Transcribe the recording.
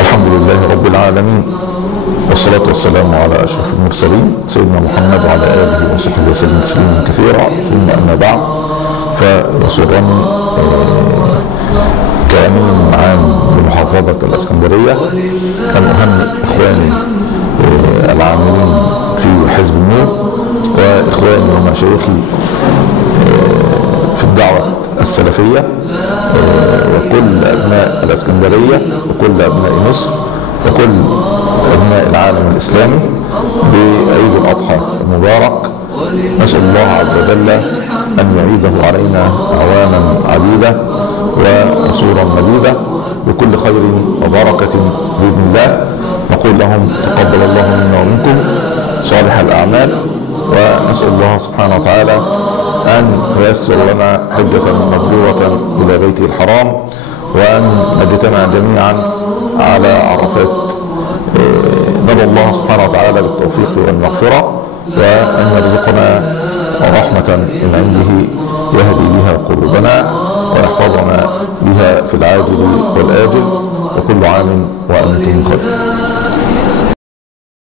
الحمد لله رب العالمين، والصلاة والسلام على أشرف المرسلين سيدنا محمد وعلى آله وصحبه وسلم تسليما كثيرا. ثم أما بعد، فيسرني كأمين عام بمحافظة الإسكندرية أن أهنئ إخواني العاملين في حزب النور وإخواني ومشايخي في الدعوة السلفية وكل أبناء الإسكندرية وكل أبناء مصر وكل أبناء العالم الإسلامي بعيد الأضحى المبارك. نسأل الله عز وجل أن يعيده علينا أعواما عديدة وعصورا مديدة بكل خير وبركة بإذن الله. نقول لهم تقبل الله منا ومنكم صالح الأعمال، ونسأل الله سبحانه وتعالى أن ييسر لنا حجة مبرورة إلى بيته الحرام، وأن نجتمع جميعا على عرفات. ندعو الله سبحانه وتعالى بالتوفيق والمغفرة، وأن يرزقنا رحمة من عنده يهدي بها قلوبنا ويحفظنا بها في العاجل والآجل، وكل عام وأنتم بخير.